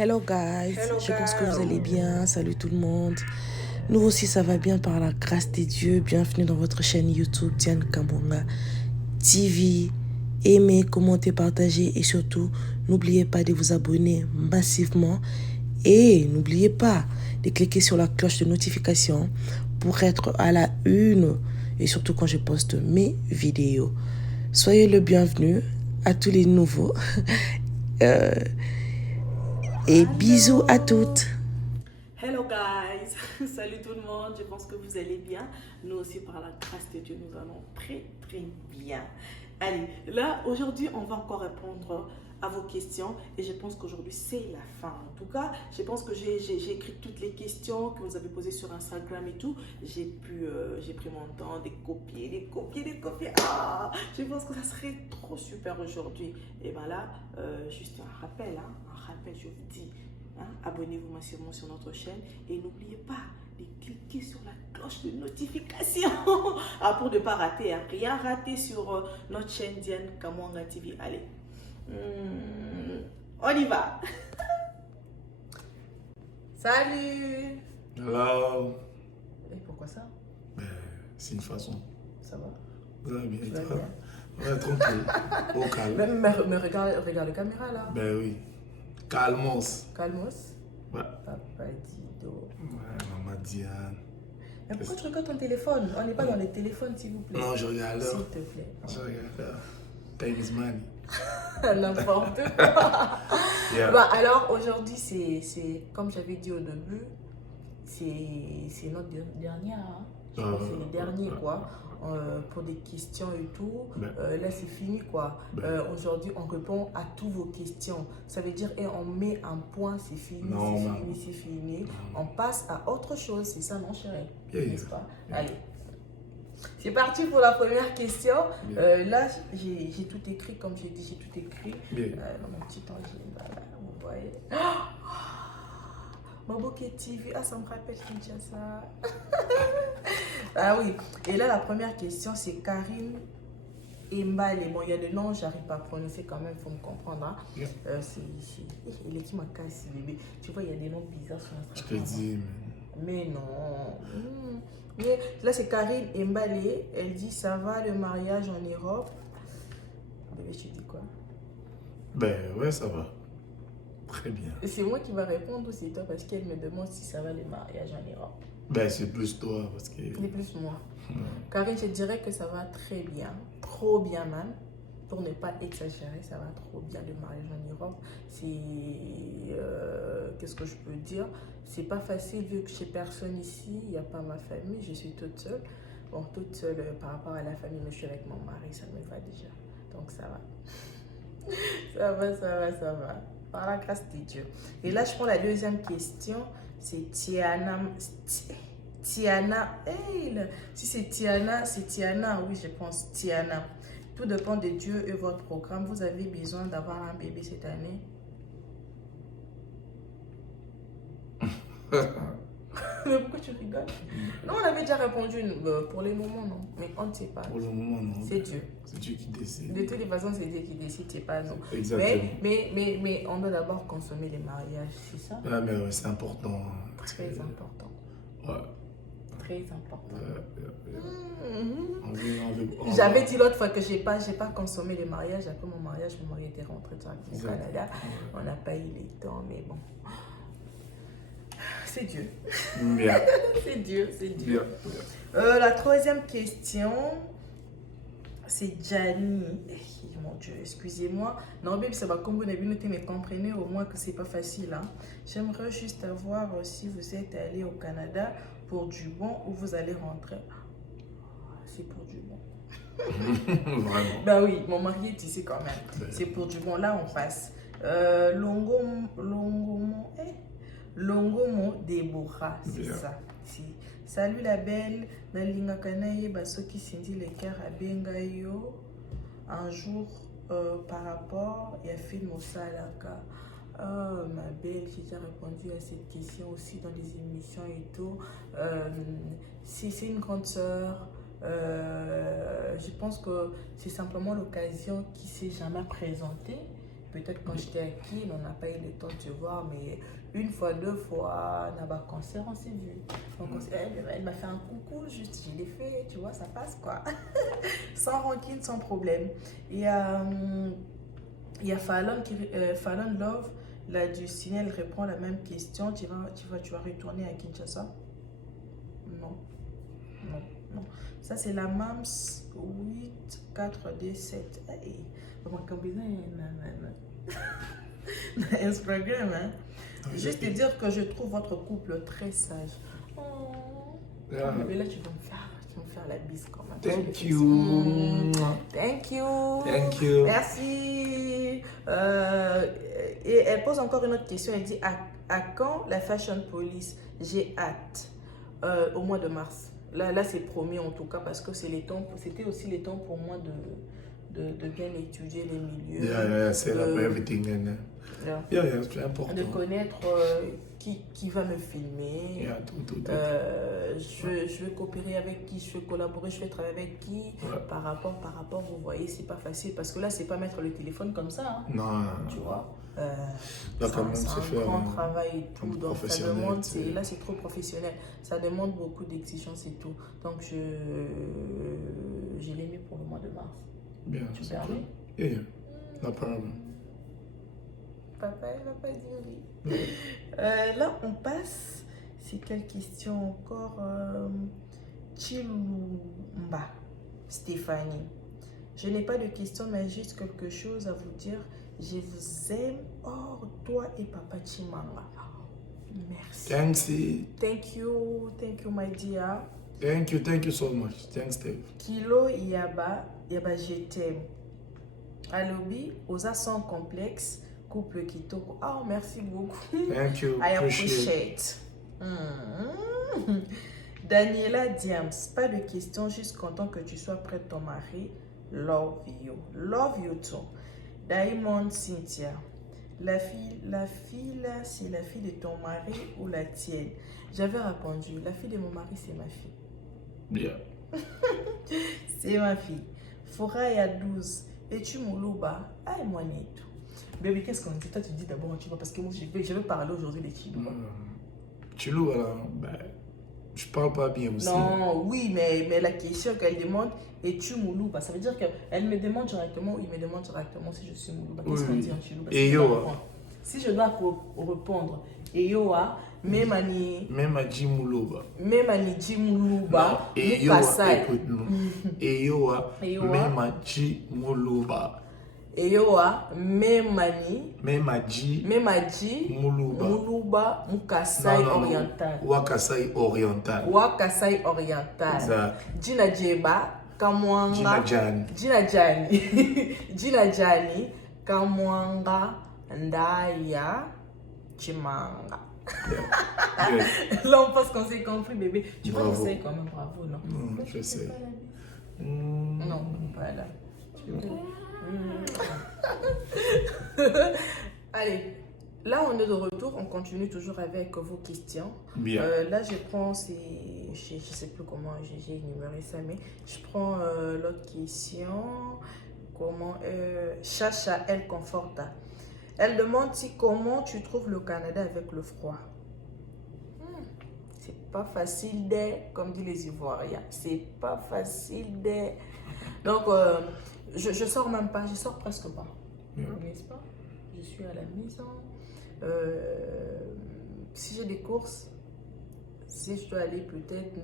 Hello guys, je pense que vous allez bien, salut tout le monde. Nous aussi ça va bien par la grâce de Dieu. Bienvenue dans votre chaîne YouTube Diane Kambonga TV. Aimez, commentez, partagez et surtout n'oubliez pas de vous abonner massivement. Et n'oubliez pas de cliquer sur la cloche de notification pour être à la une et surtout quand je poste mes vidéos. Soyez le bienvenu à tous les nouveaux. Et bisous à toutes. Hello guys, salut tout le monde, je pense que vous allez bien. Nous aussi par la grâce de Dieu, nous allons très bien. Allez, là aujourd'hui on va encore répondre à vos questions et je pense qu'aujourd'hui c'est la fin. En tout cas, je pense que j'ai écrit toutes les questions que vous avez posées sur Instagram et tout. J'ai pris mon temps de copier. Ah, je pense que ça serait trop super aujourd'hui. Et bien là, juste un rappel, je vous dis. Abonnez-vous massivement sur notre chaîne et n'oubliez pas de cliquer sur la cloche de notification pour ne pas rater, rien rater sur notre chaîne Diane Kambonga TV. Allez, on y va. Salut. Hello. Et pourquoi ça? C'est une façon. Ça va? Vous allez bien, Tu vas toi? bien? Ouais, tranquille. Au calme. Mais regarde la caméra là. Ben oui. Calmos. Calmos. Ouais. Papa Dido. Ouais, maman Diane. Mais pourquoi tu regardes ton téléphone? On n'est pas dans les téléphones, s'il vous plaît. Non, je regarde l'heure. S'il te plaît. Je regarde l'heure. Time is money. N'importe quoi. Yeah. Bah, alors aujourd'hui, c'est comme j'avais dit au début, c'est notre dernière. Hein. Je pense que c'est les derniers quoi. Pour des questions et tout. Là, c'est fini quoi. Aujourd'hui, on répond à toutes vos questions. Ça veut dire, on met un point, c'est fini, c'est fini. On passe à autre chose. C'est ça, non, chérie? N'est-ce pas? Allez. C'est parti pour la première question. Là, j'ai tout écrit, comme j'ai dit, j'ai tout écrit. Dans mon petit agenda, vous voyez. Maboké TV, ça me rappelle Kinshasa. Ah oui, et là, la première question, c'est Karine Mbale. Bon, il y a des noms, j'arrive pas à prononcer quand même, il faut me comprendre. Hein. Il est qui m'a cassé, bébé. Tu vois, il y a des noms bizarres sur Instagram. Je te dis, mais non. Mais là, c'est Karine Mbale. Elle dit, ça va le mariage en Europe? Bébé, je te dis quoi? Ben ouais, ça va. Très bien. Et c'est moi qui va répondre ou c'est toi? Parce qu'elle me demande si ça va le mariage en Europe. Ben c'est plus toi parce que... C'est plus moi. Karine, je dirais que ça va très bien. Trop bien même. Pour ne pas exagérer, ça va trop bien le mariage en Europe. C'est... qu'est-ce que je peux dire? C'est pas facile vu que j'ai personne ici. Il n'y a pas ma famille. Je suis toute seule. Bon, toute seule par rapport à la famille, mais je suis avec mon mari. Ça me va déjà. Donc ça va. Ça va. Par la grâce de Dieu. Et là, je prends la deuxième question. C'est Tiana. Hey, si c'est Tiana, oui, je pense. Tiana. Tout dépend de Dieu et votre programme. Vous avez besoin d'avoir un bébé cette année? Mais pourquoi tu rigoles? Non, on avait déjà répondu pour les moments, non. Mais on ne sait pas. Pour le moment, non. C'est Dieu. C'est Dieu qui décide. De toutes les façons, c'est Dieu qui décide, c'est pas nous. Exactement. Mais on doit d'abord consommer les mariages, c'est ça? Ah, mais ouais, c'est important. Très important. Ouais. Très important. J'avais dit l'autre fois que j'ai pas consommé les mariages. Après mon mariage, mon mari était rentré au Canada. On n'a pas eu les temps, mais bon. C'est Dieu. Bien. C'est Dieu. Bien. La troisième question, c'est Gianni. Mon Dieu, excusez-moi. Non, bébé, ça va comme vous avez noté, mais comprenez au moins que c'est pas facile. Hein. J'aimerais juste savoir si vous êtes allé au Canada pour du bon ou vous allez rentrer. C'est pour du bon. Vraiment. Ben oui, mon mari est ici quand même. C'est pour du bon. Là, on passe. Longomo Deborah, c'est ça. Salut la belle. Nalinga kanaye basoki sindi le cœur à bengayo. Un jour par rapport et a fait mon salaka. Oh, ma belle, j'ai déjà répondu à cette question aussi dans les émissions et tout. C'est une grande sœur. Je pense que c'est simplement l'occasion qui s'est jamais présentée. Peut-être quand j'étais à Kin, on n'a pas eu le temps de se voir, mais une fois, deux fois, on a un concert, on s'est vu. Elle m'a fait un coucou, juste, je l'ai fait, tu vois, ça passe quoi. Sans rancune, sans problème. Et il y a Fallon, Fallon Love, là du ciné, elle répond à la même question. Tu vas retourner à Kinshasa? Non. Non, non. Ça, c'est la MAMS 84D7. Hey. Instagram, hein. Juste te dire que je trouve votre couple très sage. Oh. Yeah. Mais là, tu vas me faire la bise quand même. Thank you. Thank you. Thank you. Merci. Et elle pose encore une autre question. Elle dit à quand la Fashion Police? J'ai hâte. Au mois de mars. Là c'est promis en tout cas parce que c'était aussi les temps pour moi de bien étudier les milieux. Yeah, set up everything and yeah, c'est important. De connaître qui va me filmer. Yeah, tout. Je vais coopérer avec qui, je vais collaborer, je vais travailler avec qui. Ouais. Par rapport, vous voyez, c'est pas facile parce que là, c'est pas mettre le téléphone comme ça. Hein. Non. Tu vois. Là, quand même, c'est c'est un faire grand travail et tout. Donc, ça professionnel, demande, c'est- là, c'est trop professionnel. Ça demande beaucoup d'exigences et tout. Donc, j'ai l'ai mis pour le mois de mars. Bien, Tu c'est permets? cool. Yeah, no problem. Papa, il va pas dire oui. Là, on passe. C'est quelle question encore? Chilumba, Stéphanie. Je n'ai pas de questions, mais juste quelque chose à vous dire. Je vous aime. Oh, toi et Papa Chimanga. Merci. Thank you. Thank you, my dear. Thank you so much. Thanks, Steve. Kilo Yaba, je t'aime. Alobi, Osa sans complexe, couple Kitoko. Oh, merci beaucoup. Thank you. I Appreciate. appreciate. Daniela Diams, pas de question, juste content que tu sois près de ton mari. Love you. Love you too. Diamond Cynthia, la fille là, c'est la fille de ton mari ou la tienne? J'avais répondu, la fille de mon mari, c'est ma fille. Bien. C'est ma fille. Foraya 12. Es-tu Moulouba? Aïe, moi, Neto. Baby, qu'est-ce qu'on dit? Toi, tu dis d'abord Chilouba parce que moi, je vais parler aujourd'hui de Chilouba. Chilou, alors, ben, je parle pas bien aussi. Non, oui, mais la question qu'elle demande, es-tu Moulouba? Ça veut dire qu'elle me demande directement ou il me demande directement si je suis Moulouba. Qu'est-ce qu'on dit en Chilouba? Et yo. Si je dois répondre, Eyoa, même ani Moulouba. Jimoulouba, Eyoa, Mukasai. écoute-nous. Eyoa, Eyoa. Moulouba. Eyoa, même ani Moulouba, Mukasai oriental. Wakasai oriental. Wakasai oriental. Ça. Gina Djeba, Kamwanga. Gina Jani, Kamwanga, Ndaya, Chimanga. Yeah. Là, on pense qu'on s'est compris, bébé. Tu vois, on Bravo. sait quand même, bravo, non? Non, je sais. Non, pas là. Allez, là on est de retour, on continue toujours avec vos questions. Bien. Là je prends, je sais plus comment j'ai énuméré ça, mais je prends l'autre question. Comment Chacha, elle conforta. Elle demande si comment tu trouves le Canada avec le froid. C'est pas facile comme disent les Ivoiriens. C'est pas facile Donc je sors même pas, je sors presque pas. N'est-ce pas? Je suis à la maison. Si j'ai des courses, si je dois aller peut-être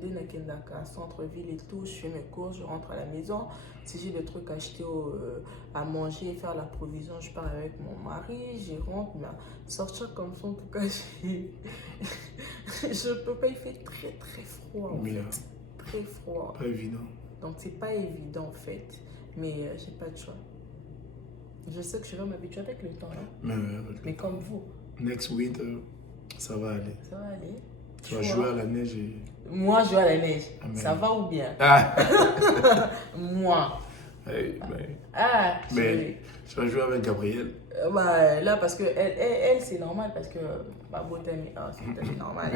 dans centre-ville et tout, je fais mes courses, je rentre à la maison. Si j'ai des trucs à acheter à manger, faire la provision, je pars avec mon mari, j'y rentre. Mais sortir comme ça, en tout cas, je peux pas, il fait très très froid. En fait. Très froid. Pas évident. Donc c'est pas évident en fait, mais j'ai pas de choix. Je sais que je vais m'habituer avec le temps, hein? Mais comme vous. Next winter, ça va aller. Ça va aller. Tu vas jouer à la neige et... Moi, je joue à la neige. Amen. Ça va ou bien? Ah. Moi. Hey, Ah, mais tu vas jouer avec Gabriel. bah, là, parce que elle c'est normal, parce que ma beauté, c'est normal.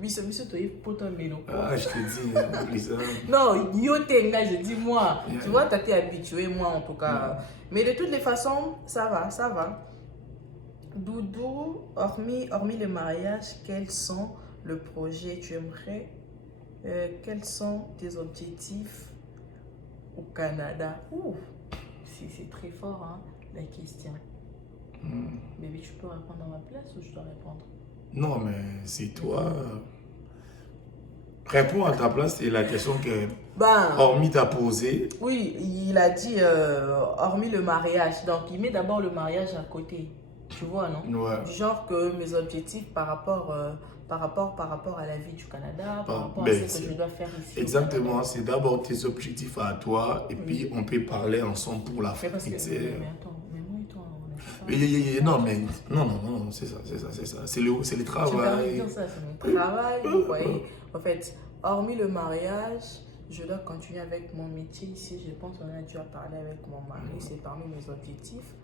Mais ce monsieur, tu es pour toi, mais non. Ah, je te dis, oublie ça. Non, yo tenga, je dis moi. Yeah. Tu vois, tu t'es habitué, moi en tout cas. Mais de toutes les façons, ça va, ça va. Doudou, hormis le mariage, quels sont le projet tu aimerais quels sont tes objectifs au Canada? Ouh, c'est très fort, hein, la question. Bébé, tu peux répondre à ma place ou je dois répondre? Non, mais c'est toi. Réponds à ta place, c'est la question que Hormis t'a posée. Oui, il a dit hormis le mariage. Donc, il met d'abord le mariage à côté. Tu vois, non? Ouais. Du genre que mes objectifs par rapport à la vie du Canada, par rapport à ce que je dois faire ici. Exactement, c'est d'abord tes objectifs à toi et puis on peut parler ensemble pour la faire. Mais attends, mais moi et toi, on est pas... Non, mais non, c'est ça. C'est le travail. Tu vas dire ça, c'est mon travail, vous voyez. En fait, hormis le mariage, je dois continuer avec mon métier ici. Je pense qu'on a déjà parlé avec mon mari, c'est parmi mes objectifs.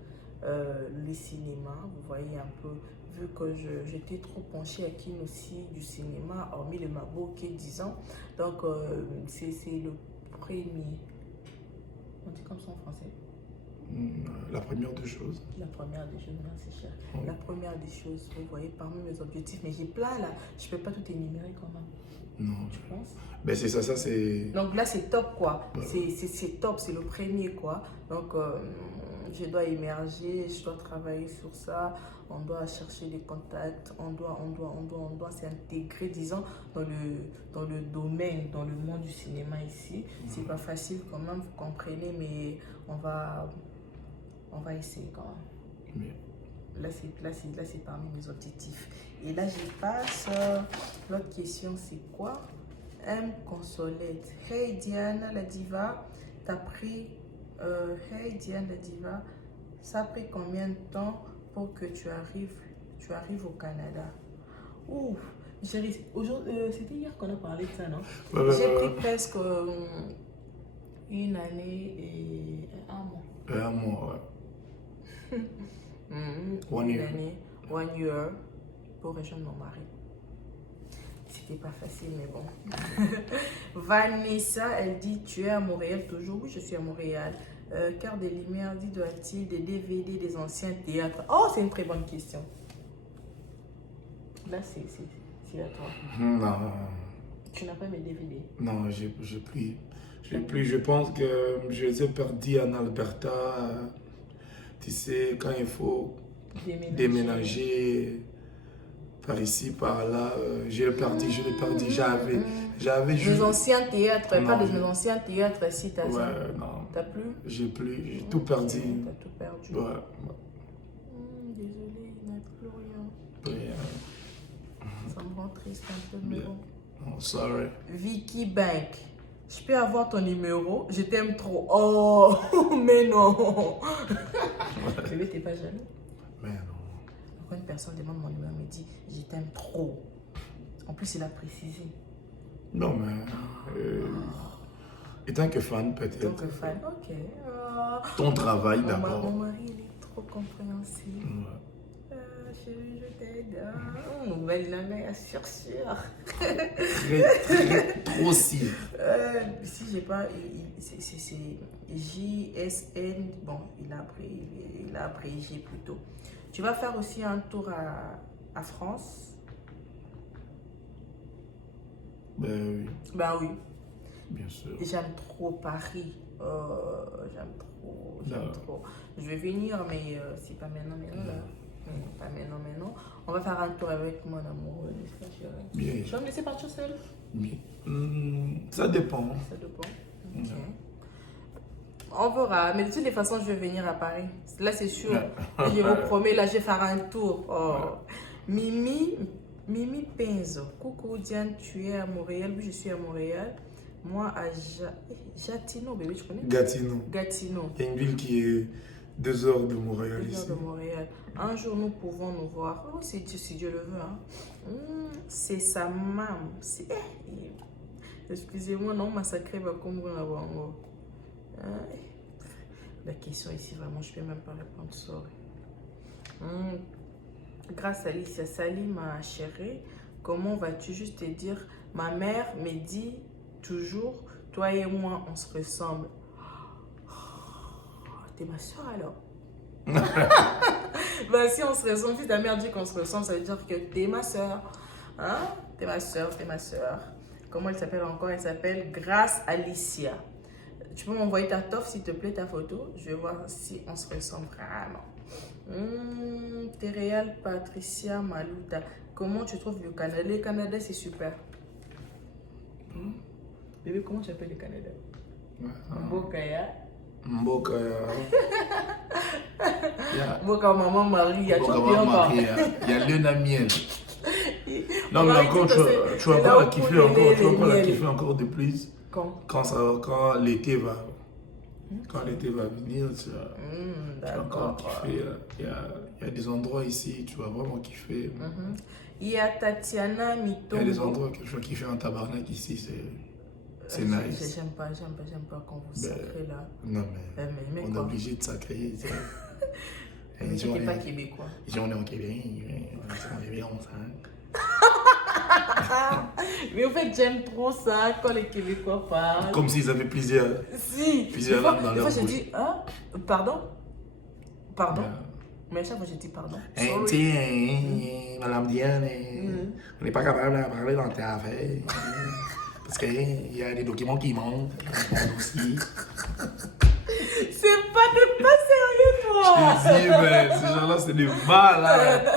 Le cinéma, vous voyez un peu, vu que j'étais trop penchée à Kin aussi du cinéma, hormis le Mabo qui est 10 ans. Donc, c'est le premier. On dit comme ça en français? La première des choses. La première des choses, merci cher. Oui. La première des choses, vous voyez, parmi mes objectifs, mais j'ai plein là, je ne peux pas tout énumérer quand même. Non. Tu penses? Ben c'est ça c'est... Donc là, c'est top quoi. C'est top, c'est le premier quoi. Donc, je dois émerger, je dois travailler sur ça, on doit chercher des contacts, on doit s'intégrer, disons, dans le domaine, dans le monde du cinéma ici. C'est pas facile quand même, vous comprenez, mais on va essayer quand même. Bien. Là, c'est parmi mes objectifs. Et là, je passe. L'autre question, c'est quoi? M. Consolette. Hey Diane, la diva, t'as pris... hey Diane, la diva, ça a pris combien de temps pour que tu arrives au Canada? Ouf, chérie, c'était hier qu'on a parlé de ça, non? J'ai pris presque une année et un mois. Un mois, ouais. One year pour rejoindre mon mari. C'était pas facile, mais bon. Vanessa, elle dit, tu es à Montréal toujours? Oui, je suis à Montréal. Car des Lumières, dit, doit-il des DVD des anciens théâtres? Oh, c'est une très bonne question. Là, c'est à toi. Non. Tu n'as pas mes DVD? Non, j'ai plus. Je pense que je les ai perdus en Alberta. Tu sais, quand il faut déménager par ici, par là, je l'ai perdu. J'avais mes anciens théâtres, non, pas de mes anciens théâtres, si t'as ça. Ouais, non. T'as plus? J'ai tout perdu. T'as tout perdu. Ouais. Désolé, il n'y a plus rien. Rien. Ça me rend triste un peu, mais bon. Oh, sorry. Vicky Bank. Je peux avoir ton numéro? Je t'aime trop. Oh, mais non. Bébé, t'es pas jaloux? Mais non. Quand une personne demande mon numéro, elle me dit je t'aime trop. En plus, il a précisé. Non, mais. Étant que fan, peut-être. Tant que fan, ok. Ton travail d'abord. Mon mari, il est trop compréhensif. Ouais. Chérie, je t'aide. Belle la mère, sûr. Trop si. Si j'ai pas, c'est JSN. Bon, il a abrégé plutôt. Tu vas faire aussi un tour à France? Ben oui. Ben oui. Bien sûr. J'aime trop Paris. J'aime trop. Je vais venir, mais c'est pas maintenant, là. Pas maintenant. On va faire un tour avec mon amoureux, n'est-ce pas, chérie? Bien. Tu vas me laisser partir seule? Bien. Ça dépend. Ça dépend. Ok. On verra. Mais de toutes les façons, je vais venir à Paris. Là, c'est sûr. Je vous promets, là, je vais faire un tour. Oh. Mimi Penzo. Coucou Diane, tu es à Montréal? Oui, je suis à Montréal. Moi, à Gatineau, bébé, tu connais? Gatineau. Il y a une ville qui est 2 heures de Montréal 2 heures ici. de Montréal. Un jour, nous pouvons nous voir. Oh, si Dieu le veut. Hein. C'est sa maman. Excusez-moi, non, massacré va comme vous l'avoir. la question ici, vraiment, je ne peux même pas répondre, sorry. Grâce à Alicia, salut ma chérie, comment vas-tu? Juste te dire, ma mère me dit toujours, toi et moi, on se ressemble. T'es ma soeur alors? Ben, si on se ressemble, si ta mère dit qu'on se ressemble, ça veut dire que t'es ma soeur. Hein? T'es ma soeur, t'es ma soeur. Comment elle s'appelle encore? Elle s'appelle Grâce Alicia. Tu peux m'envoyer ta toffe, s'il te plaît, ta photo? Je vais voir si on se ressemble vraiment. Téréal Patricia Maluta. Comment tu trouves le Canada? Le Canada, c'est super. Bébé, comment tu appelles le Canada? Mbokaya. Mbokaya. Mboka maman Marie. Il y a lune à miel. Non, mais encore, tu vas pas la kiffer encore. Tu vas pas la kiffer encore de plus. Quand l'été va. Quand l'été va venir, tu vas encore kiffer. Il y a des endroits ici, tu vas vraiment kiffer. Il y a Tatiana Mitombo. Il y a des endroits que je vais kiffer en tabarnak ici, c'est nice. J'aime pas quand vous sacrez là. Non, mais on est obligé de sacrer. Mais tu n'es pas québécois. On est en Québec, on est bien ensemble. Mais en fait, j'aime trop ça quand les Québécois parlent. Comme s'ils avaient plusieurs langues dans leur bouche. Des fois, je dis, hein? Pardon? Mais à chaque fois, je dis pardon. Madame Diane, on n'est pas capable de parler dans tes affaires. Parce qu'il y a des documents qui manquent aussi. C'est pas sérieux, toi! Je te dis, mais ces gens-là, c'est des malades.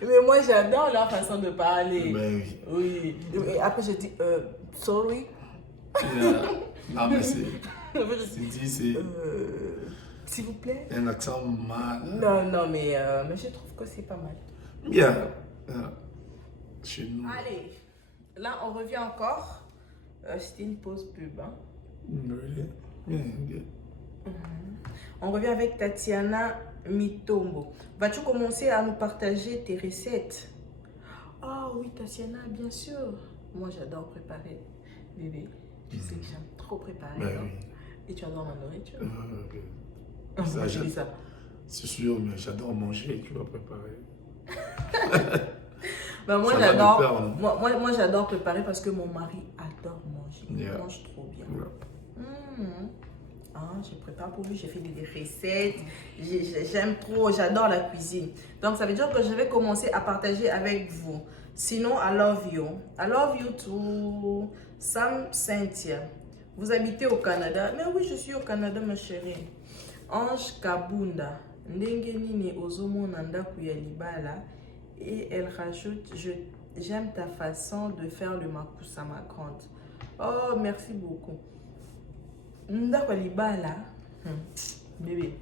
Mais moi, j'adore leur façon de parler. Ben oui. Oui. Et après, je dis, sorry. Non, mais c'est. S'il vous plaît. Un accent mal. Non, mais je trouve que c'est pas mal. Bien. Allez, là, on revient encore. C'était une pause pub. Hein? Bien. On revient avec Tatiana Mitombo. Vas-tu commencer à nous partager tes recettes? Ah oui, Tatiana, bien sûr. Moi, j'adore préparer, bébé. Tu sais que j'aime trop préparer. Ben, hein? oui. Et tu adores la nourriture? Ça, c'est sûr, mais j'adore manger. Tu vas préparer. Ben, moi, j'adore. Moi, j'adore préparer parce que mon mari adore manger. Il mange trop bien. Je prépare pour lui, j'ai fait des recettes, j'aime trop, j'adore la cuisine. Donc ça veut dire que je vais commencer à partager avec vous. Sinon, I love you. I love you too. Sam Cynthia, vous habitez au Canada? Mais oui, je suis au Canada, ma chérie. Ange Kabunda, ndenge nini ozomona ndaku ya libala. Et elle rajoute, j'aime ta façon de faire le makusa ma grande. Oh, merci beaucoup. Ndako libala. Bébé.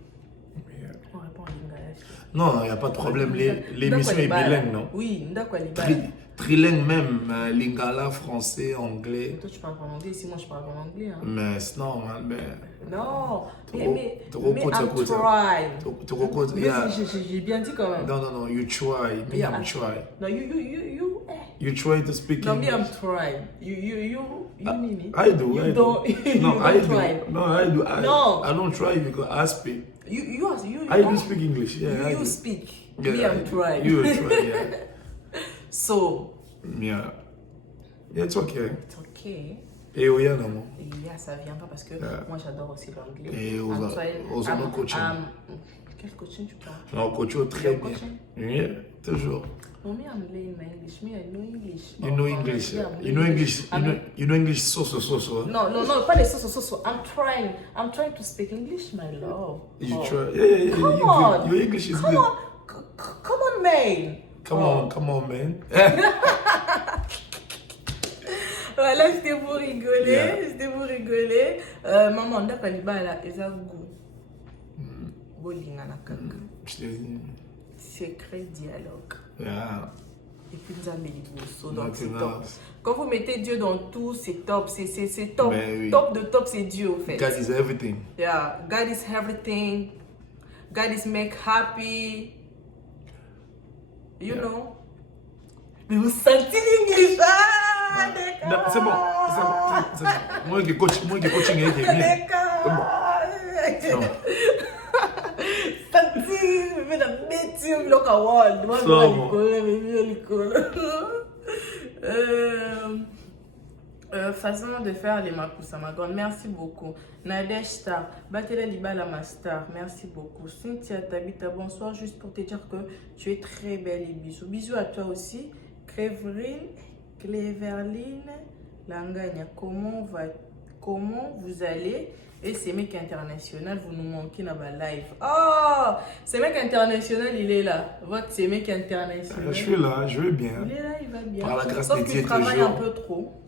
On répond en lingala. Non, il n'y a pas de problème. L'émission est bilingue, non? Oui, ndako libala. Trilingue même, lingala, français, anglais. Mais toi, tu parles en anglais, si moi je parle en anglais. Hein. Mais c'est normal, mais... Non, mais j'ai bien dit quand même. Non, you try. Me, I'm try. No, You try to speak no, English. Me, I'm trying. You mean it? I do. You don't. No, I do. Try. No, I do. No. I don't try because I speak. I do speak English. Yeah, you speak. Yeah, me, I'm trying. You try. Yeah. So. Yeah. It's okay. It's okay. Et oui, non. Yeah, ça vient pas parce que moi j'adore aussi l'anglais. Et aux autres coaching. Quel coaching tu parles? Non, coach très bien. Oui, toujours. No, me, I'm learning my English. Me, I know English. You know English. You know English. You know English so. No, pas les so. I'm trying to speak English, my love. You try. Yeah. Come on. Your English is good. Come on, man. Come on, man. Voilà, c'était pour rigoler. Maman, on a pas là, ils ont goût. Bolinga na kaka. Secret dialogue. Yeah. Et puis nous avons donc c'est Nice. top. Quand vous mettez Dieu dans tout, c'est top. C'est top. Ben oui. Top de top, c'est Dieu au fait. God is everything. Yeah, God is everything. God is make happy. You know. Mais vous sentez l'English? Ah, d'accord. Non, c'est bon. Moi qui coaching avec lui. Façon de faire les makusa, ma grande. Merci beaucoup. Nadège Star, Batela Libala ma star. Merci beaucoup. Cynthia Tabita, bonsoir. Juste pour te dire que tu es très belle et bisous. Bisous à toi aussi. Cléverine Langagna, comment vous allez? Et c'est mec international, vous nous manquez dans ma live. Oh, c'est mec international, il est là. Votre c'est mec international. Je suis là, je vais bien. Il est là, il va bien. Par la grâce de Dieu, Dieu, il travaille un peu trop.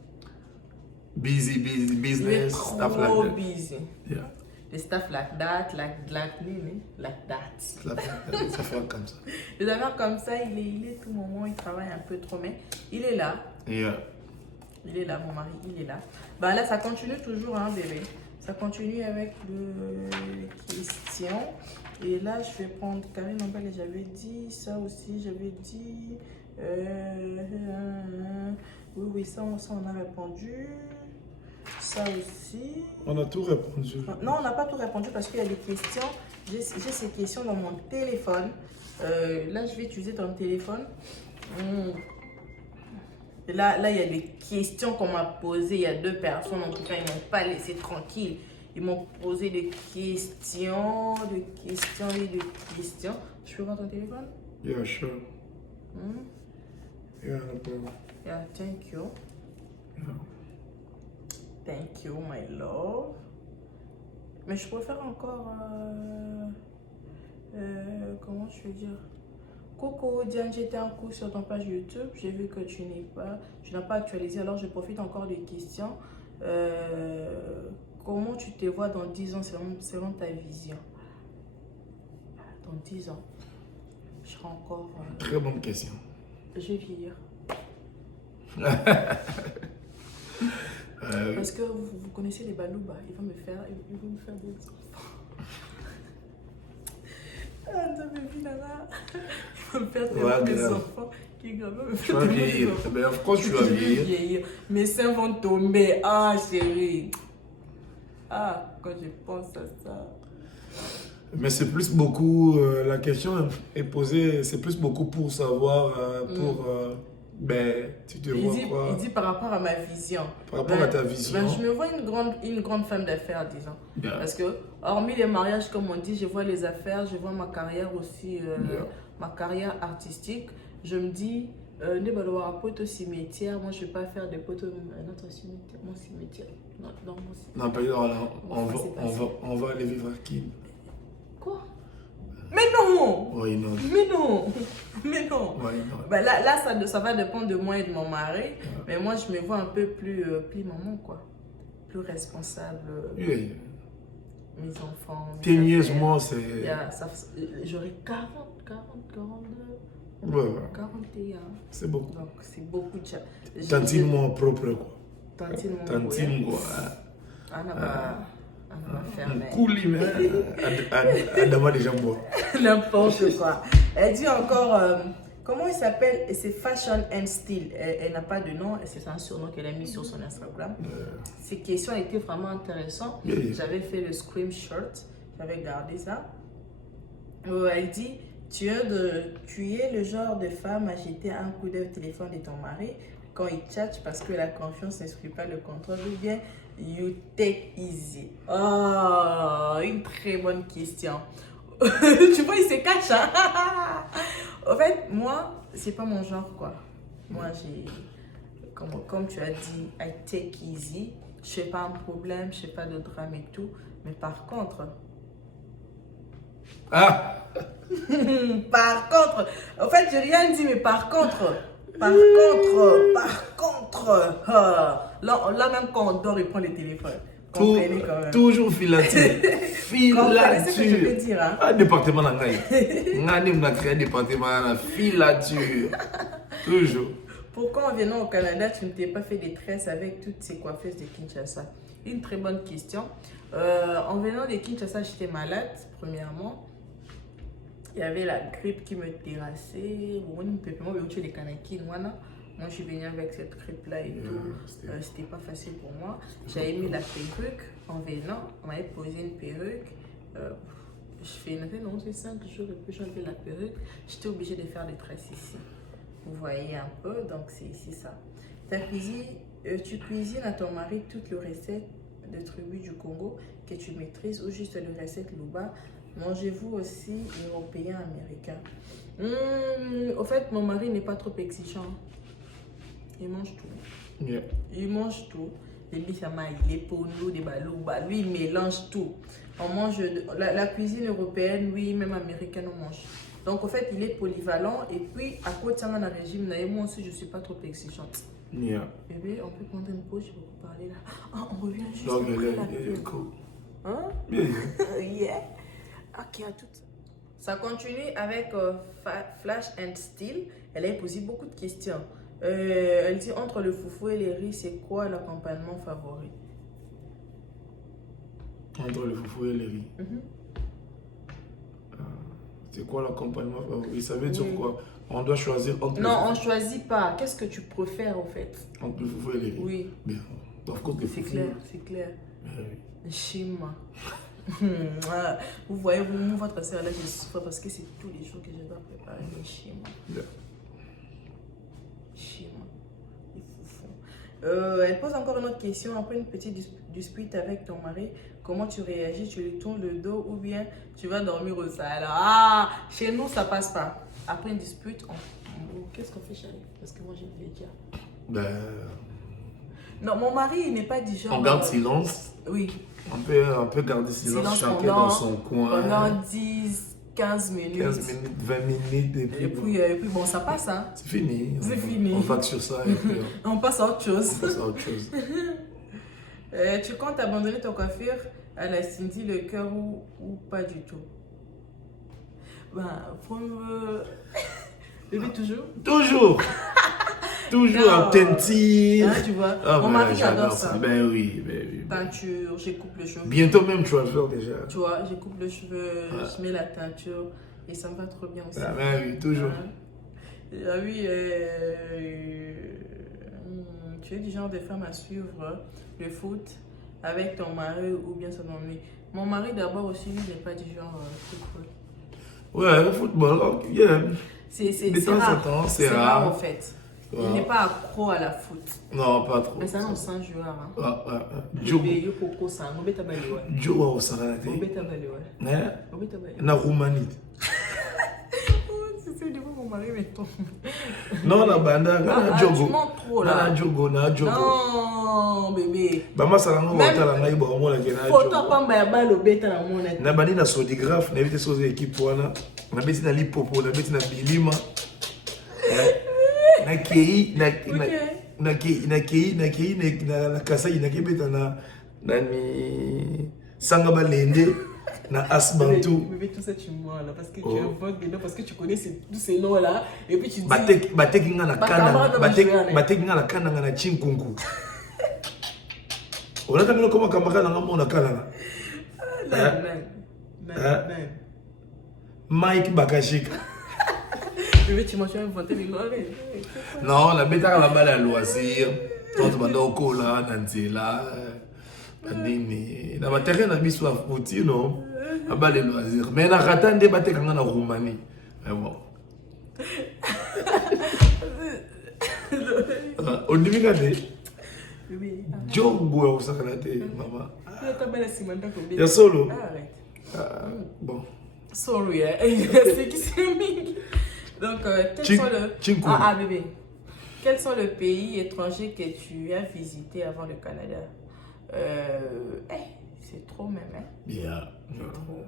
Busy, business, stuff like that. Busy. Yeah. The stuff like that. Ça fait comme ça. Les affaires comme ça, il est tout moment, il travaille un peu trop, mais il est là. Yeah. Il est là, mon mari, il est là. Bah là, ça continue toujours, hein, bébé. Ça continue avec les questions. Et là, je vais prendre Karine Ambal, j'avais dit ça aussi, j'avais dit. Oui, ça on a répondu. Ça aussi. On a tout répondu. Non, on n'a pas tout répondu parce qu'il y a des questions. J'ai ces questions dans mon téléphone. Là, je vais utiliser ton téléphone. Là, il y a des questions qu'on m'a posées. Il y a 2 personnes, en tout cas, ils ne m'ont pas laissé tranquille. Ils m'ont posé des questions. Je peux voir ton téléphone? Yeah, sure. Yeah, no problem. Yeah, thank you. Yeah. Thank you, my love. Mais je préfère encore... comment je vais dire? Coucou Diane, j'étais un coup sur ton page YouTube. J'ai vu que tu n'as pas actualisé, alors je profite encore des questions. Comment tu te vois dans 10 ans selon ta vision? Dans 10 ans, je serai encore... Très bonne question. Je vais vieillir. Parce que vous connaissez les balouba, ils vont me faire des enfants. Il va me faire des enfants qui grave. Tu vas vieillir. Mais of course tu vas vieillir. Mes seins vont tomber. Ah chérie. Ah, quand je pense à ça. Mais c'est plus beaucoup, la question est posée, c'est plus beaucoup pour savoir, tu te vois quoi? Il dit par rapport à ma vision. Par rapport à ta vision. Je me vois une grande femme d'affaires, disons. Yeah. Parce que, hormis les mariages, comme on dit, je vois les affaires, je vois ma carrière aussi, ma carrière artistique. Je me dis, ne pas avoir un poteau cimetière, moi je ne vais pas faire des poteaux, notre cimetière, mon cimetière. Non, mon cimetière. Non, pas on va aller vivre à qui? Quoi? Mais non! Oui, non. Mais non! Oui, non. Ben là ça va dépendre de moi et de mon mari. Yeah. Mais moi, je me vois un peu plus maman, quoi. Plus responsable. Oui. Mes enfants. 10 years more, c'est... J'aurai 42. Ouais. 41. C'est beaucoup. Donc, c'est beaucoup de... Tantine mon propre, quoi. Tantine, quoi. Cool, mais Adama déjà boire. N'importe quoi. Elle dit encore, comment il s'appelle? C'est Fashion and Style. Elle n'a pas de nom, c'est un surnom qu'elle a mis sur son Instagram. Ces questions étaient vraiment intéressantes. J'avais fait le screenshot, j'avais gardé ça. Elle dit, tu es le genre de femme à jeter un coup d'œil au téléphone de ton mari quand il tchatche parce que la confiance n'exclut pas le contrôle, ou bien you take easy. Oh, une très bonne question. Tu vois, il se cache. Hein? En fait, moi, c'est pas mon genre, quoi. Moi, comme tu as dit, I take easy. Je fais pas un problème, je fais pas de drame et tout. Mais par contre... Par contre, en fait, j'ai rien dit, mais par contre, là même quand on dort, il prend le téléphone. Comprenez quand même. Toujours filature. C'est ce que je peux dire. Hein? Un département dans on a créé un département dans la filature. Toujours. Pourquoi en venant au Canada, tu ne t'es pas fait des tresses avec toutes ces coiffeuses de Kinshasa? Une très bonne question. En venant de Kinshasa, j'étais malade, premièrement. Il y avait la grippe qui me terrassait. Moi, je suis venue avec cette grippe-là et tout. C'était pas facile pour moi. J'avais mis la perruque en venant. On m'avait posé une perruque. je fais une année, non, c'est 5 jours et puis j'enlève la perruque. J'étais obligée de faire des tresses ici. Vous voyez un peu, donc c'est ça. Ta cuisine, tu cuisines à ton mari toutes les recettes de tribus du Congo que tu maîtrises ou juste les recettes Luba. Mangez-vous aussi européen, américain? Au fait, mon mari n'est pas trop exigeant. Il mange tout. Yeah. Il mange tout. Les bichamaïs, les ponos, les balouba. Lui, il mélange tout. On mange la cuisine européenne, oui, même américaine, on mange. Donc, en fait, il est polyvalent. Et puis, à côté de la régime, moi aussi, je ne suis pas trop exigeante. Yeah. Bébé, on peut prendre une pause, je vais vous parler là. Ah, on revient juste Non, après mais la là, pub. cool. Hein? Yeah. Yeah. Ok, à toutes. Ça continue avec Flash and Steel. Elle a posé beaucoup de questions. Elle dit, entre le foufou et les riz, c'est quoi l'accompagnement favori? Entre le foufou et les riz. C'est quoi l'accompagnement favori? Ça veut dire quoi? On doit choisir entre... Non, on ne choisit pas. Qu'est-ce que tu préfères en fait? Entre le foufou et les riz? Oui. Bien, of course, le C'est foufou. clair, c'est clair. Oui. Chima. Vous voyez, votre soeur là, je souffre parce que c'est tous les jours que je dois préparer les chima. Yeah. Chima. Les foufous. Elle pose encore une autre question. Après une petite dispute avec ton mari, comment tu réagis? Tu lui tournes le dos ou bien tu vas dormir au salon? Ah, chez nous, ça passe pas. Après une dispute, qu'est-ce qu'on fait, chérie? Parce que moi, je voulais dire. Ben, Non, mon mari, il n'est pas du genre. on garde silence. Oui. On peut garder silence chacun dans son coin. Pendant 10, 15 minutes. 15 minutes, 20 minutes. Et puis bon, ça passe, hein. C'est fini. C'est fini. On va sur ça et puis On passe à autre chose. on passe à autre chose. Tu comptes abandonner ton coiffure à la Cindy le cœur ou pas du tout? Ben, pour me... Bébé, toujours? Toujours. Toujours Non. en teinture. Hein, tu vois, Ah, mon ben, mari j'adore adore ça. Ben oui, ben oui. Teinture, je coupe le cheveu. Bientôt même, tu vas le faire déjà. Tu vois, je coupe le cheveu, je mets la teinture et ça me va trop bien aussi. Ah, ben oui, toujours. Ah oui, tu es du genre de femme à suivre le foot avec ton mari ou bien son ami. Mon mari d'abord aussi, lui, n'est pas du genre football. Ouais, le football, ok, yeah. De temps en rare. temps, c'est rare rare. en fait. Ouais. Il n'est pas accro à la foot. Non, pas trop. Mais ça, non, c'est un joueur. Hein. Joe, Bébé, Coco, ça, on bête à balé, ouais. Joe, on s'en a On bête à balé, ouais. Hein? On bête à balé. Na Roumanie. C'est du coup mon mari, mais toi. Non, la banda, na Tu Jogo. mens trop là. Na Jogo, na Jogo. Non, bébé. Bama salanga Même watala ngai bo mona ke na Photo Jogo. pamba ya balo beta na mona. Na bandi na sodigraphe, na vite soze équipe wana. Na beti na lipopo, na beti na bilima. Na kei na kasai na kebeta na ni sanga balende na asbantu. Bébé, tout ça tu mens là parce que tu invoques des noms, parce que tu connais tous ces noms là et puis tu dis. Bateki nga na kana, bateki nga na kana nga na chinkunku. On a tamino koma kamaka na ngamo na kana. Mike Bakashika. Bébé, tu m'as inventé des noms. Non, la bêta la balle à loisir. Quand tu vas dans le cola, Nanzela, Pandini. Na matériel na biso à fouti, non? La balle à loisir. Mais na ratande batte quand na Roumanie. Mais bon. On dit regardez. Bébé. Jogo au sakalate, maman. Il y a solo. Arrête. Bon. Sorry, c'est qui c'est Ming. Donc, quels sont bébé. Quels sont les pays étrangers que tu as visités avant le Canada? C'est trop même, hein? Bien. Trop.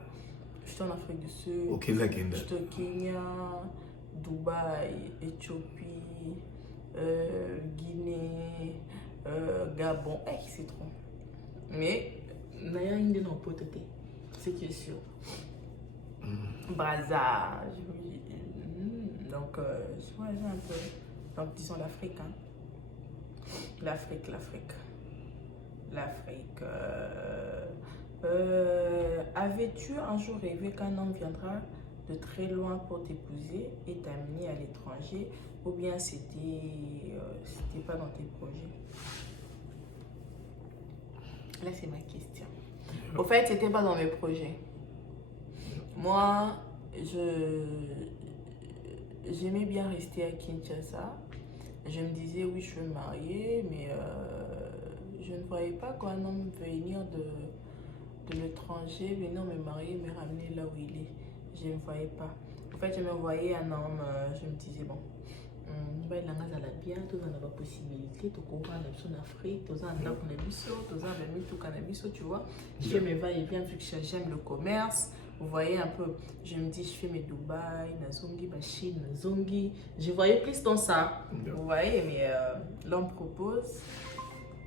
J'étais en Afrique du Sud. Au Kenya. J'étais au Kenya, Dubaï, Éthiopie, Guinée, Gabon. C'est trop. Mais, Naya Inde non peut être. C'est qui est sûr. Brazza. Donc, je vois un peu. Donc, disons l'Afrique. Hein. L'Afrique. Avais-tu un jour rêvé qu'un homme viendra de très loin pour t'épouser et t'amener à l'étranger, ou bien c'était pas dans tes projets? Là, c'est ma question. Au fait, c'était pas dans mes projets. Moi, j'aimais bien rester à Kinshasa. Je me disais, oui, je veux me marier, mais je ne voyais pas quoi un homme venir de l'étranger, venir me marier, me ramener là où il est. Je ne voyais pas. En fait, je me voyais un homme, je me disais, bon, il a bien, tout a la possibilité, tout comprend en Afrique, tout a un tu vois. Je me voyais bien, vu que j'aime le commerce. Vous voyez un peu, je me dis, je fais mes Dubaï, Nazongi, Chine, Nazongi. Je voyais plus dans ça. Vous voyez, mais l'homme propose,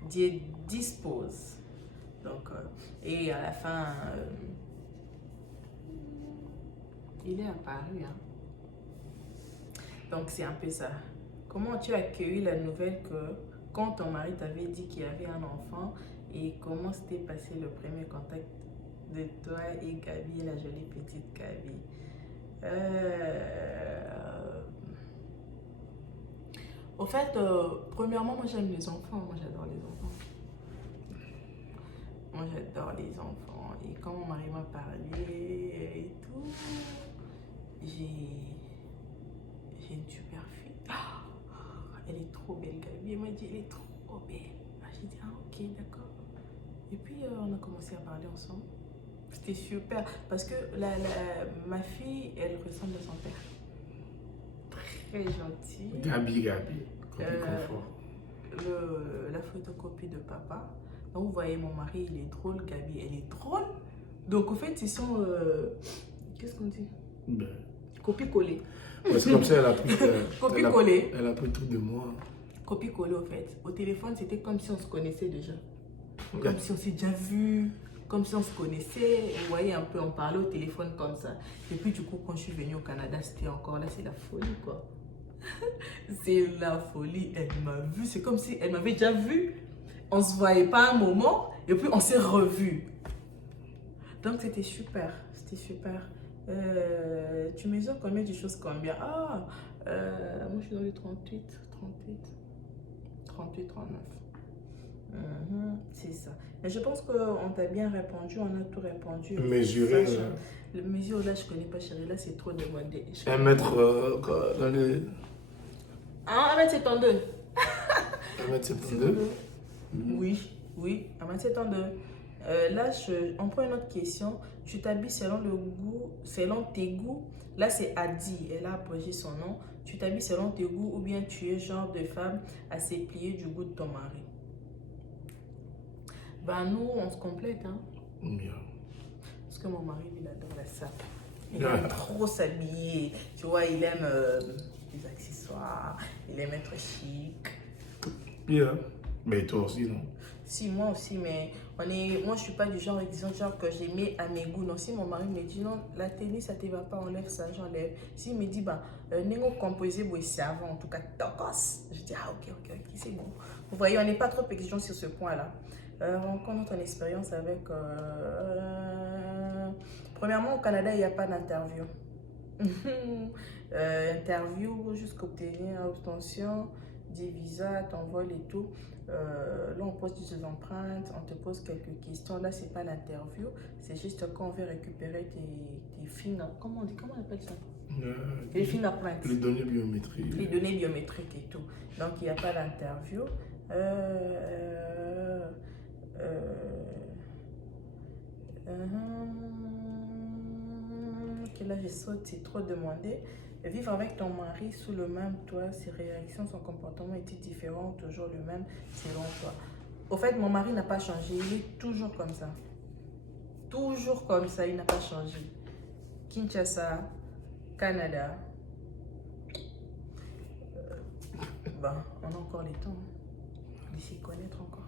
Dieu dispose. Donc, et à la fin, il est apparu. Hein. Donc, c'est un peu ça. Comment tu as accueilli la nouvelle que quand ton mari t'avait dit qu'il y avait un enfant et comment s'était passé le premier contact de toi et Gabi, la jolie petite Gabi? Au fait, premièrement, moi j'aime les enfants. Moi j'adore les enfants. Moi j'adore les enfants. Et quand mon mari m'a parlé et tout, j'ai une super fille. Elle est trop belle, Gabi. Elle m'a dit, elle est trop belle. J'ai dit, ah ok, d'accord. Et puis on a commencé à parler ensemble. C'était super parce que ma fille, elle ressemble à son père. Très gentille. Gabi. Copie confort. La photocopie de papa. Donc vous voyez, mon mari, il est drôle. Gabi, elle est drôle. Donc en fait, ils sont... qu'est-ce qu'on dit? Ben. Copie-collée. Ouais, c'est comme ça, elle a pris... Copie-collée. Elle a pris tout de moi. Copie-collée, en fait. Au téléphone, c'était comme si on se connaissait déjà. Comme si on s'est déjà vu. Comme si on se connaissait, vous voyez un peu, on parlait au téléphone comme ça. Et puis du coup, quand je suis venue au Canada, c'était encore là, c'est la folie quoi. C'est la folie, elle m'a vue, c'est comme si elle m'avait déjà vue. On se voyait pas un moment, et puis on s'est revus. Donc c'était super, c'était super. Tu mesures combien de choses combien? Moi je suis dans les 38, 39. C'est ça. Mais je pense qu'on t'a bien répondu, on a tout répondu. Mesurer. Le mesure là, je connais pas chérie, là c'est trop demandé. 1 mètre dans les... Ah, 1m72. 1m72. Oui, 1m72. Là, on prend une autre question. Tu t'habilles selon le goût, selon tes goûts. Là, c'est Adi, elle a apposé son nom. Tu t'habilles selon tes goûts ou bien tu es genre de femme à se plier du goût de ton mari? Ben nous, on se complète, hein. Bien. Parce que mon mari, il adore la sape. Il aime trop s'habiller. Tu vois, il aime les accessoires. Il aime être chic. Bien. Mais toi aussi, non? Si, moi aussi, mais moi, je suis pas du genre exigeant, genre que j'ai mis à mes goûts. Non, si mon mari me dit non, la tennis, ça te va pas, enlève ça, j'enlève. S'il me dit, bah, négo composé, c'est avant, en tout cas, tocos. Je dis, ah, ok, c'est bon. Vous voyez, on n'est pas trop exigeant sur ce point-là. Rencontre ton expérience avec... Premièrement, au Canada, il n'y a pas d'interview. Interview jusqu'à obtenir l'obtention des visas, ton vol et tout. Là, on pose des empreintes, on te pose quelques questions. Là, c'est pas l'interview, c'est juste quand on veut récupérer tes fingers. Comment on appelle ça? Les fingerprints. Les données biométriques. Les données biométriques et tout. Donc, il n'y a pas d'interview. Ok, là je saute, c'est trop demandé. Vivre avec ton mari sous le même toit, ses réactions, son comportement est-il différent ou toujours le même selon toi? Au fait, mon mari n'a pas changé, il est toujours comme ça. Toujours comme ça, il n'a pas changé. Kinshasa, Canada. On a encore les temps de s'y connaître encore.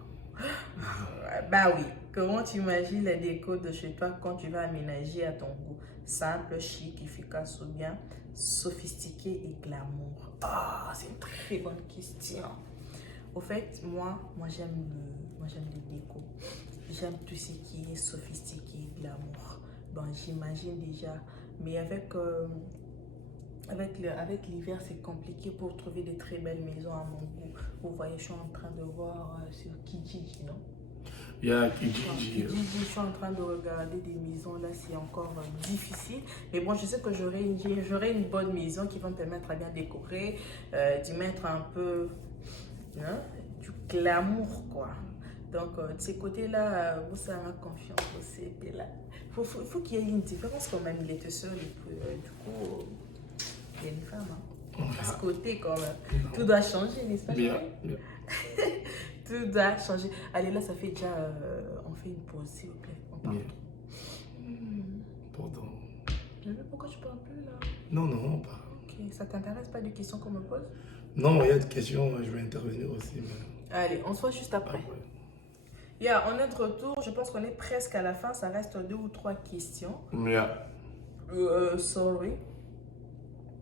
Bah oui, comment tu imagines la déco de chez toi quand tu vas aménager à ton goût? Simple, chic, efficace ou bien sophistiqué et glamour? C'est une très bonne question. Au fait, moi j'aime les décos. J'aime tout ce qui est sophistiqué et glamour. Bon, j'imagine déjà, mais avec l'hiver, c'est compliqué pour trouver des très belles maisons à mon goût. Vous voyez, je suis en train de voir sur Kijiji, non? Il y a Kijiji. Je suis en train de regarder des maisons, là c'est encore difficile. Mais bon, je sais que j'aurai une bonne maison qui va me permettre à bien décorer, d'y mettre un peu hein, du glamour quoi. Donc de ces côtés-là, vous avez ma confiance aussi. Et là, faut qu'il y ait une différence quand même. Il était seul et puis du coup, il y a une femme. Hein. À ce côté quand même. Tout doit changer, n'est-ce pas? Bien. Tout doit changer. Allez, là, ça fait déjà... on fait une pause, s'il vous plaît. On parle. Pardon. Mais pourquoi tu parles plus, là? Non, pas. Ok, ça t'intéresse pas des questions qu'on me pose? Non, il y a des questions, je vais intervenir aussi. Mais... Allez, on se voit juste après. On est de retour. Je pense qu'on est presque à la fin. Ça reste 2 ou 3 questions. Sorry.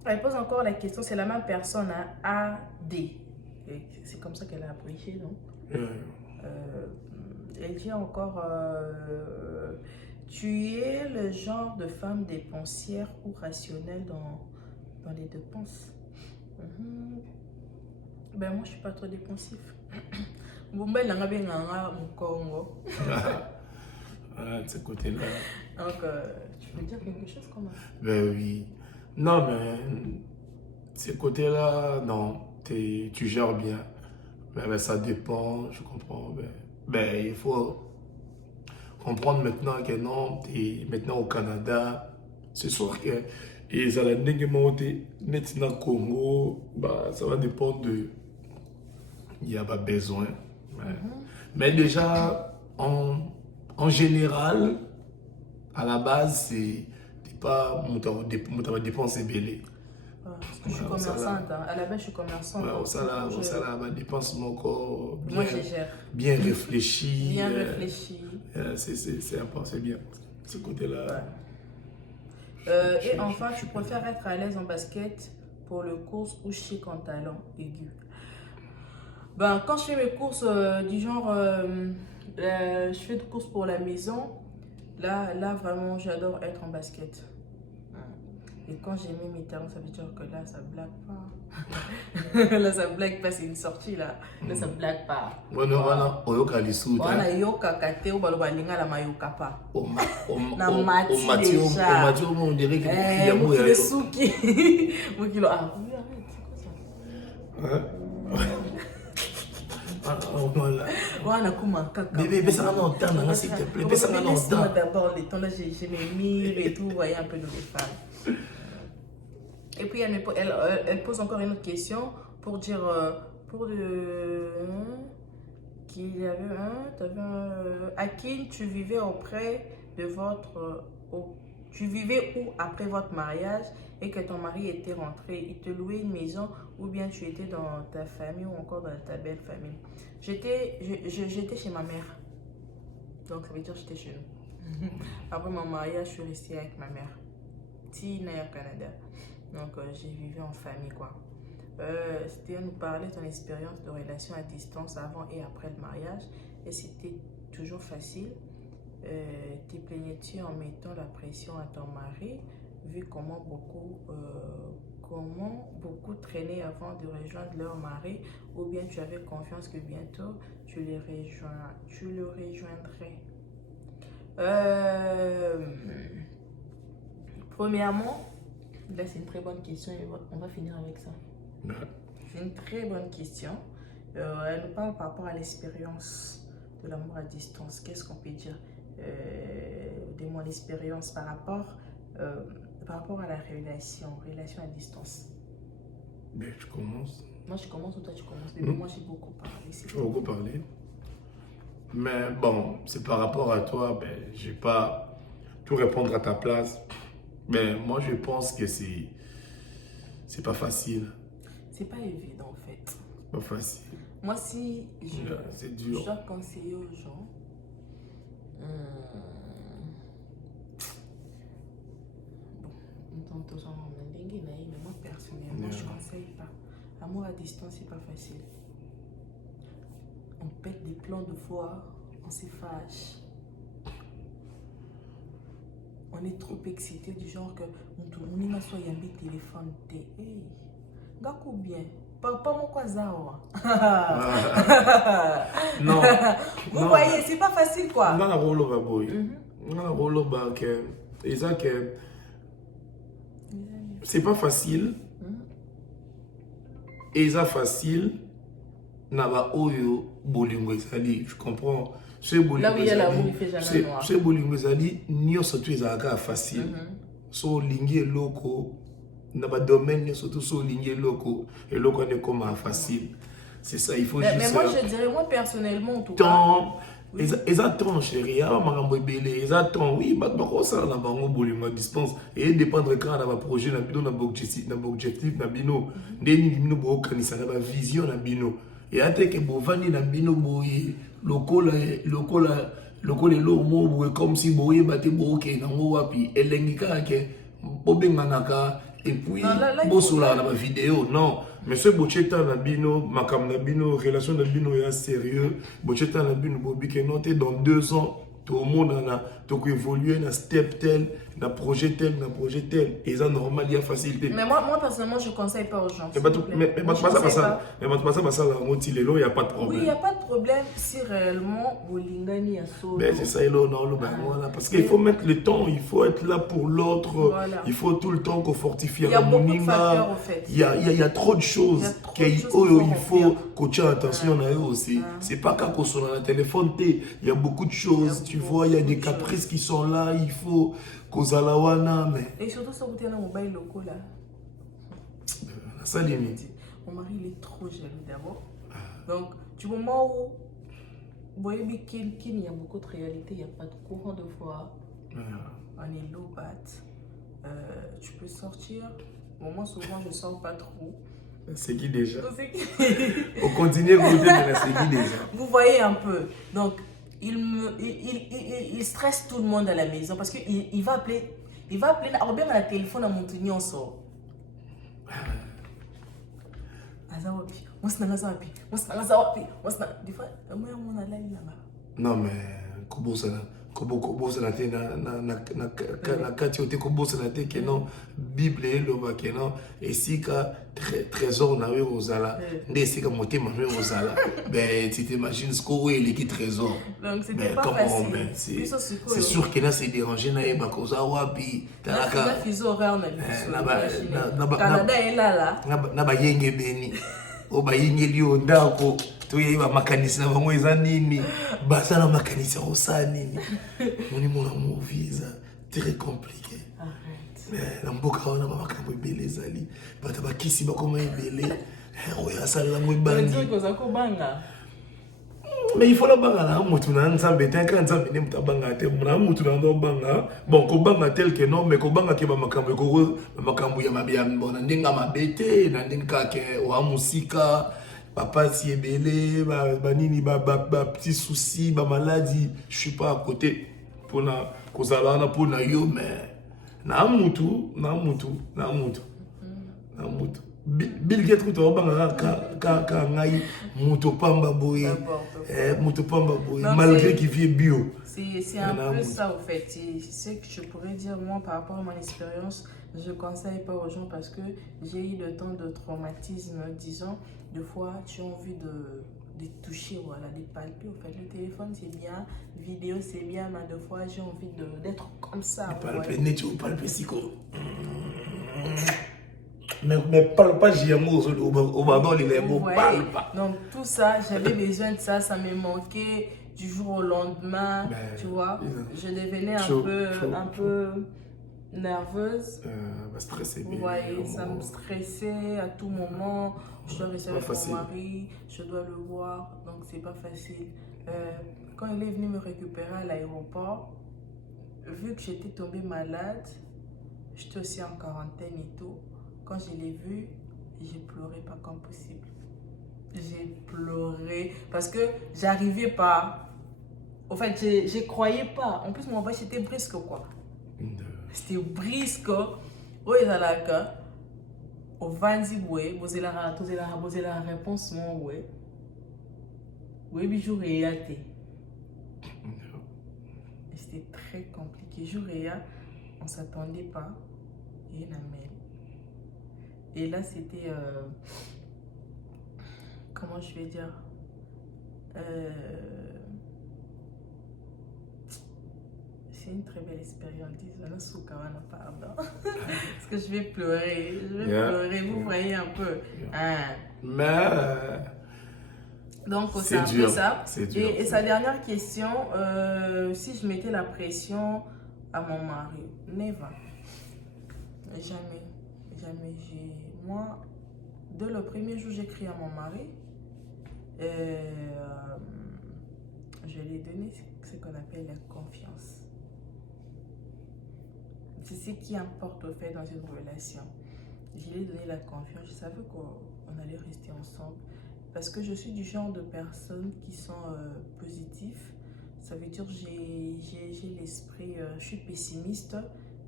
Elle pose encore la question. C'est la même personne, hein, AD. C'est comme ça qu'elle a apprécié, non? Elle dit encore tu es le genre de femme dépensière ou rationnelle dans les dépenses. Ben moi je suis pas trop dépensif. Bon ben là mon Congo. De ce côté-là. Donc tu veux dire quelque chose comment? Ben oui. Non mais de ce côté-là, non. Tu gères bien. Mais ça dépend, je comprends. Ben, il faut comprendre maintenant que non, tu es maintenant au Canada. C'est sûr que les Alandais maintenant au Congo, bah, ça va dépendre de. Il y a pas besoin. Mais déjà, en général, à la base, c'est pas mon dépense est belé. Parce que je suis commerçante, hein. À la base je suis commerçante. Ouais, ça là, ma dépense encore bien, moi je gère. Bien réfléchi. Bien réfléchi. C'est important, c'est bien. Ce côté-là. Ouais. Et enfin, tu préfères être à l'aise en basket pour le course ou chic en talent aigu? Ben, quand je fais mes courses du genre, je fais des courses pour la maison, là vraiment j'adore être en basket. Et quand j'ai mis mes talons, ça veut dire que là, ça blague pas. Là, ça blague pas, c'est une sortie là. Là, ça blague pas. Voilà, oyoka lisuta. Voilà, yoka kate ou baloba linga la mayoka pas. Na mati déjà. On dirait que il y a moi le souki. Moi qui ah, oui, arrête, c'est quoi ça? Voilà. Voilà, comment kaka. Bébé, ça va en temps, s'il te plaît. Laisse-moi d'abord les temps là, j'ai mes mires et tout, vous voyez un peu de mes femmes. Et puis elle pose encore une autre question pour dire qu'il y avait à qui tu vivais auprès de votre tu vivais où après votre mariage et que ton mari était rentré, il te louait une maison ou bien tu étais dans ta famille ou encore dans ta belle famille. J'étais chez ma mère, donc ça veut dire que j'étais chez nous. Après mon mariage je suis restée avec ma mère Tina au Canada. Donc, j'ai vécu en famille, quoi. C'était nous parler de ton expérience de relation à distance avant et après le mariage. Et c'était toujours facile. T'es plaignais-tu en mettant la pression à ton mari, vu comment beaucoup traînaient avant de rejoindre leur mari, ou bien tu avais confiance que bientôt tu le rejoindrais? Premièrement, là, c'est une très bonne question et on va finir avec ça. C'est une très bonne question. Elle nous parle par rapport à l'expérience de l'amour à distance. Qu'est-ce qu'on peut dire de mon expérience par rapport à la relation à distance? Ben, tu commences. Moi, je commence ou toi, tu commences? Mais moi, j'ai beaucoup parlé. Tu as beaucoup parlé. Mais bon, c'est par rapport à toi, ben, je vais pas tout répondre à ta place. Mais moi, je pense que c'est pas facile. C'est pas évident, en fait. Pas facile. Moi, si c'est dur. Je dois conseiller aux gens, mais moi, personnellement, je conseille pas. Amour à distance, c'est pas facile. On pète des plans de fois, on se fâche. On est trop excité du genre que on a soit un téléphone. Gakou bien. Pas mon Kwazawa. Non. Vous voyez, c'est pas facile quoi. Non, c'est pas facile. Et ça facile. Naba oyo bolingo ezali, je comprends. Ce bolingo ezali, nyonso tu ezalaka facile. So lingi eloko naba domaine nyonso tu so lingi eloko ne comme facile. C'est ça, il faut juste. Mais moi je dirais, moi personnellement en tout cas. Ils attendent, chérie. Ils attendent. Oui, ça na bango bolingo à distance. Et dépendre quand on a un projet, on a un objectif, on a une vision, et à tel que Bovani na bino boye, lokola comme si boye bate boke na wapi, elengika ke bobenganaka et puis bosola na vidéo non. Mais ce bocheta na bino, makam na bino, relation na bino ya sérieux, bocheta na bino bobi ke noté dans 2 ans. Tout le monde a évolué dans step tel, dans projet tel. Et ça, normal, il y a facilité. Mais moi personnellement, je ne conseille pas aux gens. Mais il n'y a pas de problème. Oui, il n'y a pas de problème si réellement vous l'ingani à solo. C'est ça, voilà. Parce qu'il faut mettre le temps, il faut être là pour l'autre. Voilà. Il faut tout le temps qu'on fortifie. Il y a beaucoup de facteurs, en fait. Il y a trop de choses qu'il faut coacher attention à eux aussi. C'est pas qu'à cause sur le téléphone, il y a beaucoup de choses. Tu vois, il y a des caprices qui sont là, il faut Kozalawana, mais. Et surtout, ça vous tient dans mobile loco là. Ça limite. Mon mari, il est trop jaloux d'abord. Donc, du moment où. Vous voyez, qu'il y a beaucoup de réalité, il n'y a pas de courant de voix. On est low bat. Tu peux sortir. Bon, moi, souvent, je ne sors pas trop. C'est qui déjà? On continue à goûter, mais c'est qui déjà? Vous voyez un peu. Donc, il stresse tout le monde à la maison parce qu'il va appeler. Il va appeler. Alors, bien, à la téléphone, à mon tenu, on sort. Non, mais kobosa na te na kati ote kobosa na te ke non Bible eloba ke non esika trésor na yo ozala nde esika motema na yo ozala ben tu t'imagines ce qu'on est les trésor donc c'était pas facile c'est sûr que là c'est dérangé na eba koza wapi talaka na fizo horaire na Canada est là na ba yenge beni o ba yenge liyo ndako toyeba makanisi na bango eza nini basala makanisi osa nini moni mon amour visa très compliqué mais la mboka wana makambo ebele ezali bato bakisi bakoma ebele oyo asala ngo ebandi mais il faut la banga na mutu na nzambe te ka nzambe ne mutabanga te na mutu na ndo banga bon ko banga tel que non mais ko banga ke ba makambo ya mabia bona ndinga mabete na ndinga ke wa musika papa si ebele banini ba petit souci ba maladie je suis pas à côté pour na kozala na pour na yo mais na mutu Bill Gates to banga ka ngai mutu pamba boye malgré qu'il vit bio. C'est un peu ça au fait. C'est ce que je pourrais dire moi par rapport à mon expérience. Je ne conseille pas aux gens parce que j'ai eu le temps de traumatisme, disons. Des fois, tu as envie de toucher, voilà, de palper. En fait, le téléphone, c'est bien, la vidéo, c'est bien, mais des fois, j'ai envie d'être comme ça. Palper, psycho. Mais parle pas, j'ai un mot au bordon, les mots, parle pas. Donc, tout ça, j'avais besoin de ça, ça me manquait du jour au lendemain, tu vois. Je devenais un peu nerveuse. Stressée. Vous voyez, ça me stressait à tout moment. Je dois rester avec mon mari, je dois le voir, donc c'est pas facile. Quand il est venu me récupérer à l'aéroport, vu que j'étais tombée malade, j'étais aussi en quarantaine et tout. Quand je l'ai vu, j'ai pleuré pas comme possible. J'ai pleuré parce que j'arrivais pas. En fait, je croyais pas. En plus, mon voyage c'était brisque quoi. C'était brisque. Oui, il y a là au vanzi boué, vous la réponse mon ouais. Oui, bijou réalité. C'était très compliqué. Jour on s'attendait pas. Et là, c'était comment je vais dire, c'est une très belle expérience, pardon. Parce que je vais pleurer, vous voyez un peu. Hein. Mais donc c'est un peu ça. Dur. Et sa dernière question, si je mettais la pression à mon mari, never. Jamais. Moi, dès le premier jour, j'ai crié à mon mari. Je lui ai donné ce qu'on appelle la confiance. C'est ce qui importe au fait dans une relation. Je lui ai donné la confiance. Je savais qu'on allait rester ensemble. Parce que je suis du genre de personnes qui sont positifs. Ça veut dire que j'ai l'esprit, je suis pessimiste.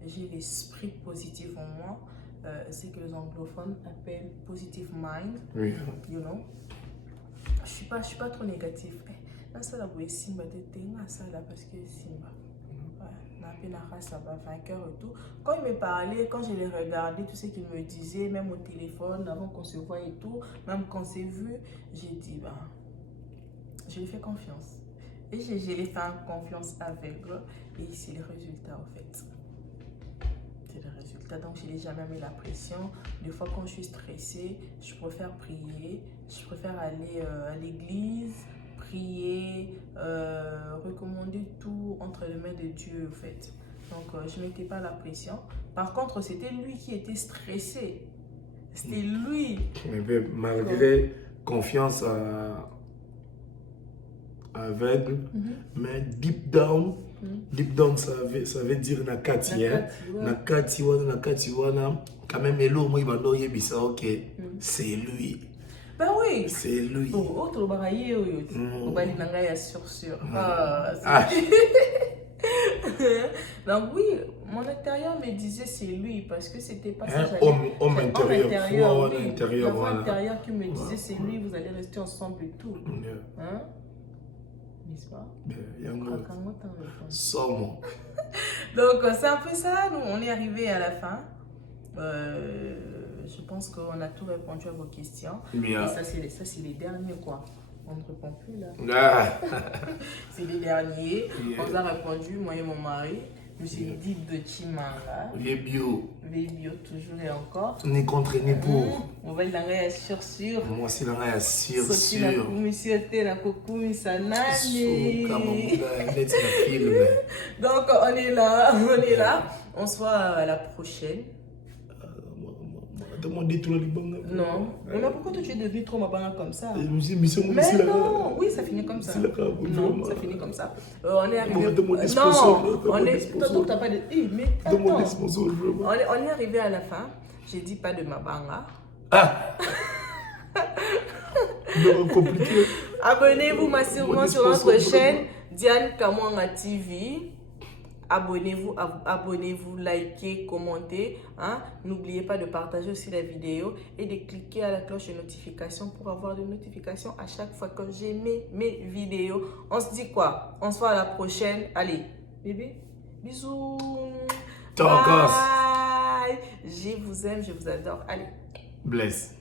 J'ai l'esprit positif en moi. C'est que les anglophones appellent positive mind. Oui. You know? Je suis pas trop négatif. Ça là Simba ça là parce que Simba. Ça va vainqueur et tout. Quand il me parlait, quand je l'ai regardé, tout ce qu'il me disait, même au téléphone, avant qu'on se voit et tout, même quand on s'est vu, j'ai dit, je lui fais confiance. Et je l'ai fait confiance aveugle. Et c'est le résultat, en fait. C'est le résultat. Donc, je n'ai jamais mis la pression. Des fois, quand je suis stressée, je préfère prier. Je préfère aller à l'église, prier, recommander tout entre les mains de Dieu, en fait. Donc, je ne mettais pas la pression. Par contre, c'était lui qui était stressé. C'était lui. Mais malgré confiance aveugle, mais deep down, ça veut dire nakati, nakati wana, quand même, c'est lui. Ben oui. C'est lui. Autre baraye, on va aller sur. Donc oui, mon intérieur me disait c'est lui parce que c'était pas ça. Homme intérieur, intérieur qui me disait c'est lui, vous allez rester ensemble et tout. Hein? N'est-ce pas? Donc c'est un peu ça, nous on est arrivé à la fin. Je pense qu'on a tout répondu à vos questions. Et ça c'est les derniers quoi. On ne répond plus là. C'est les derniers. On vous a répondu, moi et mon mari. Monsieur Dib de Chimanga. Vébio, toujours et encore. Ni contre ni pour. On va aller sur. Moi aussi, là, sur. Monsieur Tela Kokoumi Sanani. Donc, on est là. On se voit à la prochaine. Non. On a pourquoi tu es devenu trop mabanga comme ça? Mais non, oui, ça finit comme ça. Non, ça finit comme ça. On est arrivé. Non, on est. Donc t'as pas de. Mais attends. On est arrivé à la fin. J'ai dit pas de mabanga. Compliqué. Abonnez-vous massivement sur notre chaîne Diane Kamwanga TV. Abonnez-vous, likez, commentez. Hein? N'oubliez pas de partager aussi la vidéo et de cliquer à la cloche de notification pour avoir des notifications à chaque fois que j'ai mes vidéos. On se dit quoi? On se voit à la prochaine. Allez, bébé, bisous. Bye. Je vous aime, je vous adore. Allez. Bless.